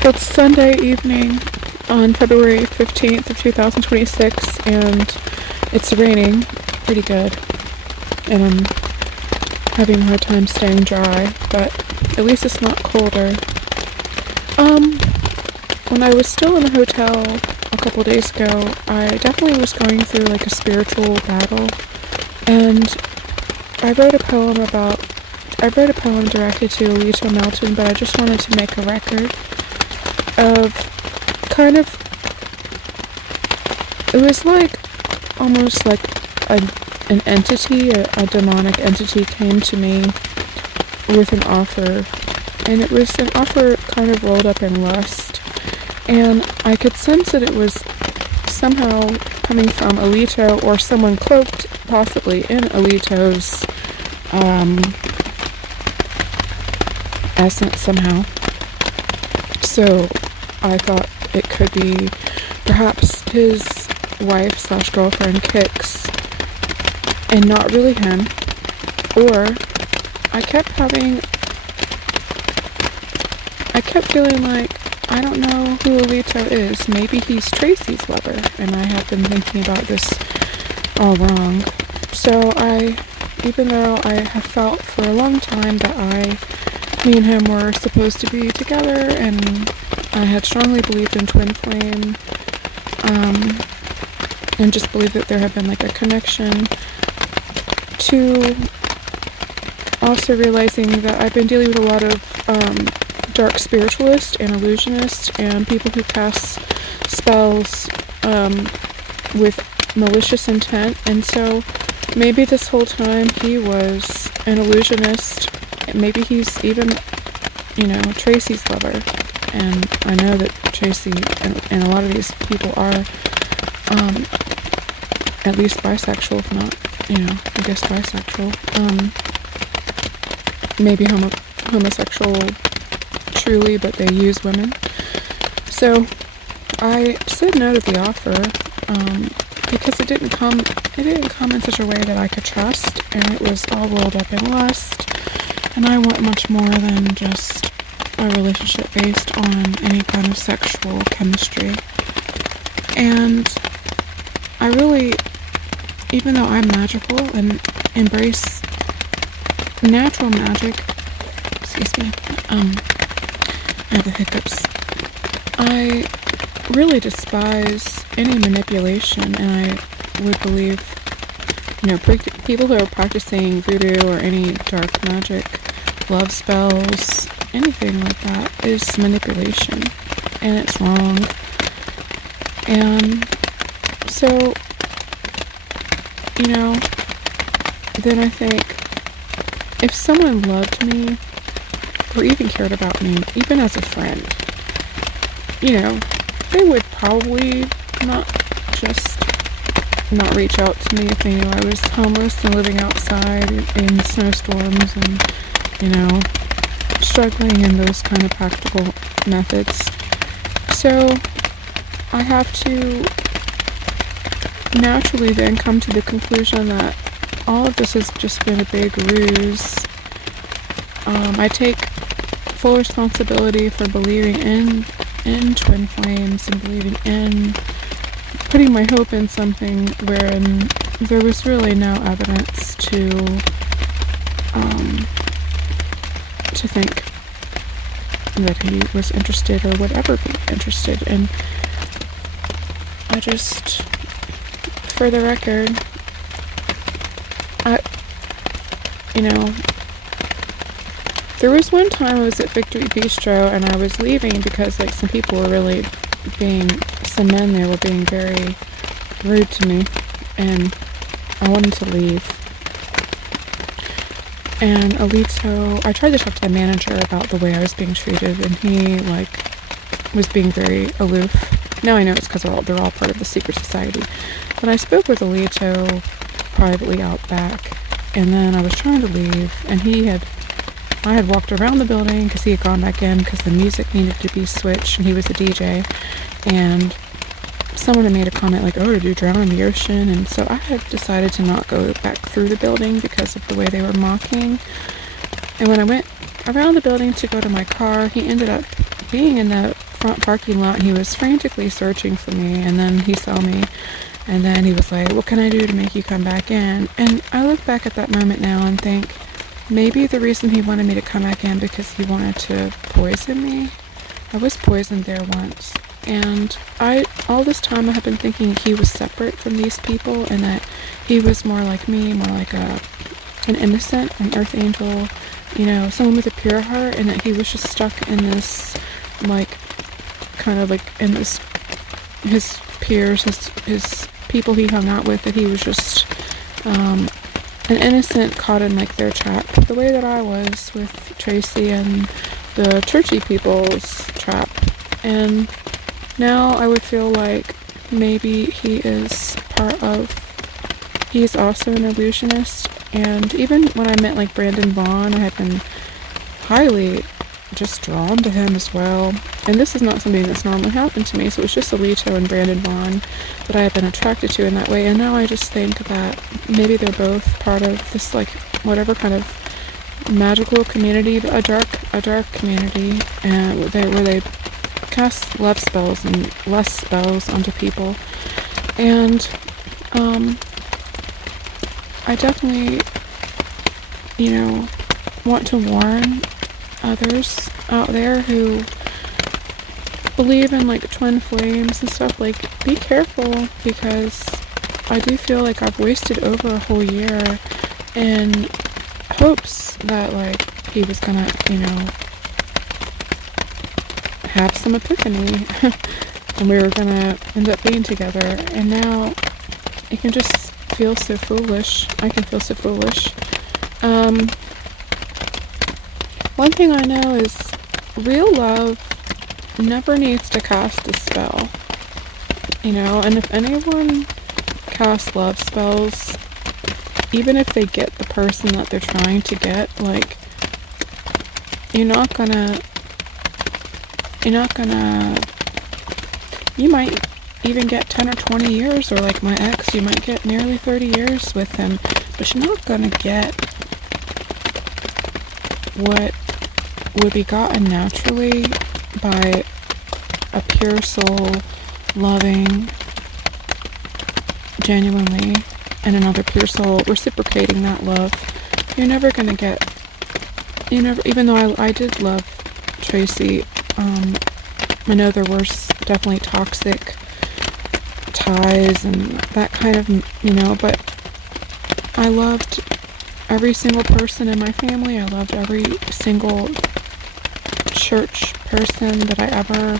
It's Sunday evening on February 15th of 2026, and it's raining pretty good, and I'm having a hard time staying dry, but at least it's not colder. When I was still in the hotel a couple days ago, I definitely was going through like a spiritual battle, and I wrote a poem directed to Alito Melton, but I just wanted to make a record of kind of, it was like almost like an entity, a demonic entity came to me with an offer, and it was an offer kind of rolled up in lust, and I could sense that it was somehow coming from Alito or someone cloaked possibly in Alito's essence somehow. So I thought it could be perhaps his wife / girlfriend Kix, and not really him. Or I kept feeling like I don't know who Alito is. Maybe he's Tracy's lover, and I have been thinking about this all wrong. So even though I have felt for a long time that me and him were supposed to be together, and I had strongly believed in twin flame, and just believed that there had been like a connection, to also realizing that I've been dealing with a lot of dark spiritualists and illusionists and people who cast spells with malicious intent, and so maybe this whole time he was an illusionist. Maybe he's even, Tracy's lover. And I know that Tracy and a lot of these people are at least bisexual, if not, I guess bisexual. Maybe homosexual truly, but they use women. So I said no to the offer because it didn't come in such a way that I could trust, and it was all rolled up in lust. And I want much more than just a relationship based on any kind of sexual chemistry. And I really, even though I'm magical and embrace natural magic, excuse me, I have the hiccups, I really despise any manipulation, and I would believe, people who are practicing voodoo or any dark magic, love spells, anything like that is manipulation, and it's wrong. And so, then I think if someone loved me or even cared about me, even as a friend, they would probably not reach out to me if they knew I was homeless and living outside in snowstorms and, struggling in those kind of practical methods. So I have to naturally then come to the conclusion that all of this has just been a big ruse. I take full responsibility for believing in twin flames and believing in putting my hope in something wherein there was really no evidence to think that he was interested or would ever be interested. And I just, for the record, there was one time I was at Victory Bistro and I was leaving because some people were some men there were being very rude to me, and I wanted to leave. And Alito, I tried to talk to the manager about the way I was being treated, and he was being very aloof. Now I know it's because they're all part of the secret society. But I spoke with Alito privately out back, and then I was trying to leave, and I had walked around the building because he had gone back in because the music needed to be switched, and he was a DJ, and someone had made a comment did you drown in the ocean? And so I had decided to not go back through the building because of the way they were mocking. And when I went around the building to go to my car, he ended up being in the front parking lot and he was frantically searching for me, and then he saw me, and then he was like, what can I do to make you come back in? And I look back at that moment now and think, maybe the reason he wanted me to come back in because he wanted to poison me. I was poisoned there once, and all this time I have been thinking he was separate from these people, and that he was more like me, more like an innocent, an earth angel, someone with a pure heart, and that he was just stuck in this, like, kind of like in this, his peers, his people he hung out with, that he was just an innocent caught in like their trap, the way that I was with Tracy and the churchy people's trap. And now I would feel like maybe he is also an illusionist. And even when I met like Brandon Vaughn, I had been highly just drawn to him as well. And this is not something that's normally happened to me, so it's just Alito and Brandon Vaughn that I have been attracted to in that way. And now I just think that maybe they're both part of this, like, whatever kind of magical community, a dark community, and where they cast love spells and lust spells onto people. And I definitely, want to warn others out there who believe in like twin flames and stuff, like, be careful, because I do feel like I've wasted over a whole year in hopes that like he was gonna, have some epiphany and we were gonna end up being together, and now it can just feel so foolish. I can feel so foolish. One thing I know is real love never needs to cast a spell, and if anyone casts love spells, even if they get the person that they're trying to get, like, you might even get 10 or 20 years, or like my ex, you might get nearly 30 years with him, but you're not gonna get what would be gotten naturally by a pure soul loving genuinely, and another pure soul reciprocating that love. You're never gonna get, even though I did love Tracy, I know there were definitely toxic ties and that kind of, but I loved every single person in my family. I loved every single church person that I ever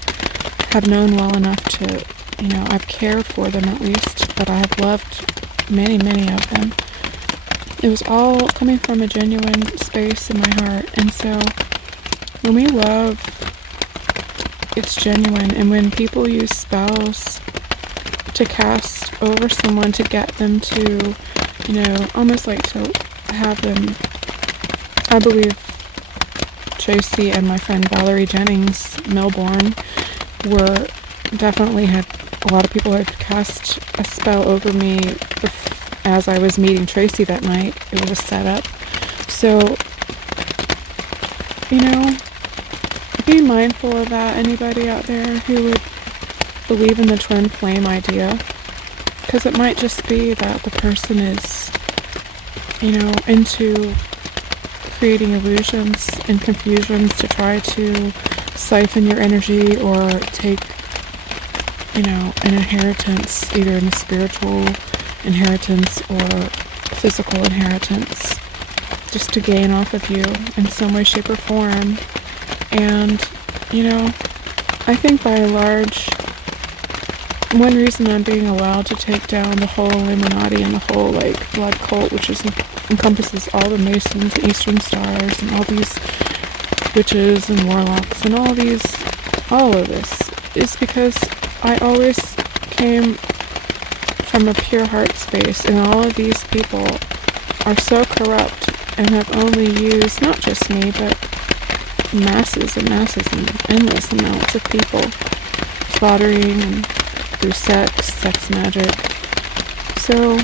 have known well enough to, I've cared for them at least, but I have loved many, many of them. It was all coming from a genuine space in my heart, and so when we love, it's genuine. And when people use spells to cast over someone to get them to, almost like to have them, I believe Tracy and my friend Valerie Jennings, Melbourne, had a lot of people had cast a spell over me as I was meeting Tracy that night. It was a setup. So, be mindful of that, anybody out there who would believe in the twin flame idea, because it might just be that the person is, into creating illusions and confusions to try to siphon your energy or take, an inheritance, either in a spiritual inheritance or physical inheritance, just to gain off of you in some way, shape, or form. And, I think by and large, one reason I'm being allowed to take down the whole Illuminati and the whole, like, blood cult, which encompasses all the Masons and Eastern Stars and all these witches and warlocks and all of this, is because I always came from a pure heart space, and all of these people are so corrupt and have only used, not just me, but masses and endless amounts of people, slaughtering and through sex magic. So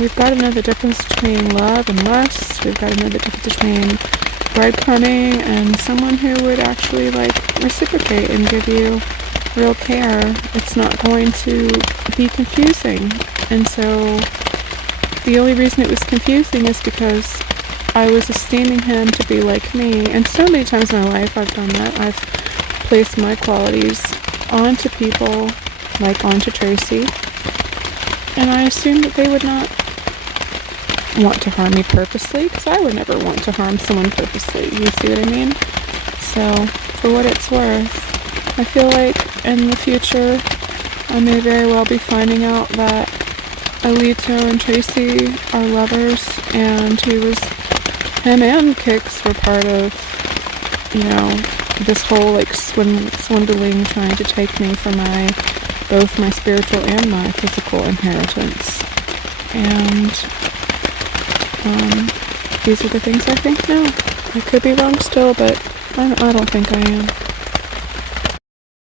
we've got to know the difference between love and lust. We've got to know the difference between breadcrumbing and someone who would actually like reciprocate and give you real care, it's not going to be confusing. And so the only reason it was confusing is because I was esteeming him to be like me. And so many times in my life I've done that. I've placed my qualities onto people, like onto Tracy, and I assumed that they would not want to harm me purposely, because I would never want to harm someone purposely. You see what I mean? So, for what it's worth, I feel like in the future I may very well be finding out that Alito and Tracy are lovers, and him and Kix were part of, this whole like swindling, trying to take me for both my spiritual and my physical inheritance. And these are the things I think now. I could be wrong still, but I don't think I am.